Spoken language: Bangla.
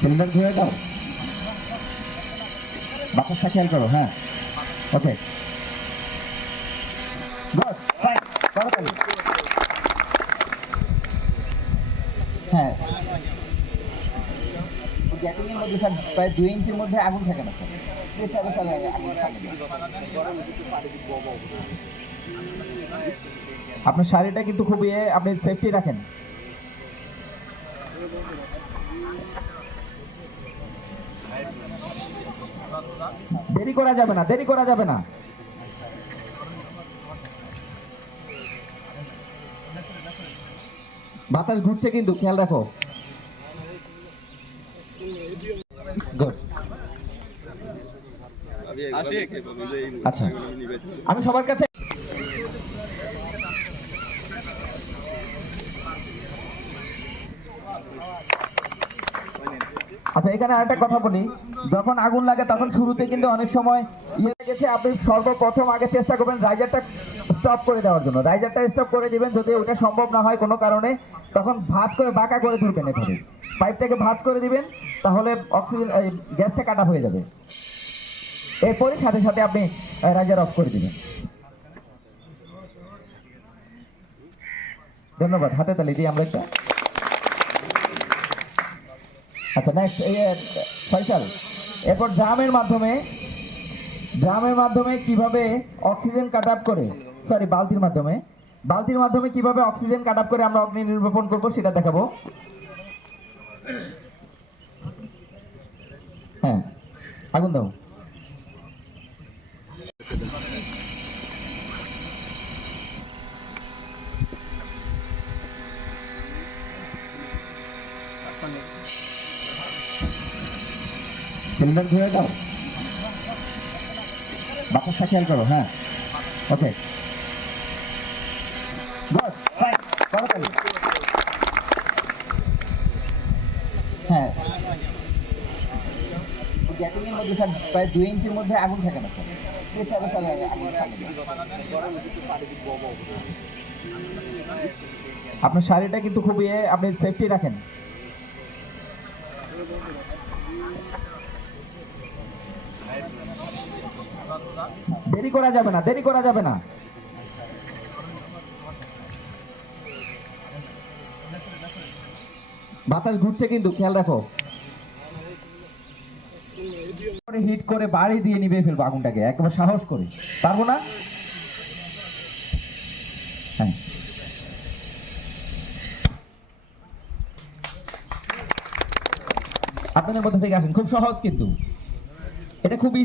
সিলিন্ডার ধুয়ে দাও, বাতাসটা খেয়াল করো। হ্যাঁ, ওকে, গুড, ফাইন, তাড়াতাড়ি। হ্যাঁ, গ্যাটিং এর মধ্যে স্যার প্রায় 2 ইঞ্চির মধ্যে আগুন থাকে না স্যার। আপনার শাড়িটা কিন্তু খুবই আপনি সেফটি রাখেন। দেরি করা যাবে না, দেরি করা যাবে না। বাতাস ঘুরছে কিন্তু খেয়াল রাখো। গুড, আচ্ছা, আমি সবার কাছে আচ্ছা, এখানে আরেকটা কথা বলি, যখন আগুন লাগে তখন শুরুতে কিন্তু অনেক সময় গেছে, আপনি সর্বপ্রথম আগে চেষ্টা করবেন রাইজারটা স্টপ করে দেওয়ার জন্য। রাইজারটা স্টপ করে দিবেন, যদি ওটা সম্ভব না হয় কোনো কারণে, তখন ভাঁজ করে বাঁকা করে ধরবেন, এখানে পাইপটাকে ভাঁজ করে দিবেন, তাহলে অক্সিজেন গ্যাসটা কাটা হয়ে যাবে। এরপরে সাথে সাথে আপনি রাইজার অফ করে দিবেন। ধন্যবাদ, হাতে তালি দিই আমরা একটা। আচ্ছা, নেক্সট ফয়সাল। এরপর ড্রামের মাধ্যমে কিভাবে অক্সিজেন কাট আপ করে, সরি বালতির মাধ্যমে কিভাবে অক্সিজেন কাট আপ করে আমরা অগ্নি নির্বাপন করবো সেটা দেখাবো। হ্যাঁ, আগুন দাও। সিলিন্ডার ধুয়ে দাও, বাতাসটা খেয়াল করো। হ্যাঁ, ওকে, গুড, ফাইন, তাড়াতাড়ি। হ্যাঁ, গ্যাটিং এর মধ্যে স্যার প্রায় 2 ইঞ্চির মধ্যে আগুন থাকে না স্যার। আপনার শাড়িটা কিন্তু খুবই আপনি সেফটি রাখেন। দেরি করা যাবে না, দেরি করা যাবে না। বাতাস ঘুরছে কিন্তু খেয়াল রাখো। হিট করে বাড়ি দিয়ে নিভে ফেলবো আগুনটাকে, একেবারে সাহস করে। পারবো না? হ্যাঁ, আপনাদের মধ্যে থেকে আসেন, খুব সহজ কিন্তু এটা খুবই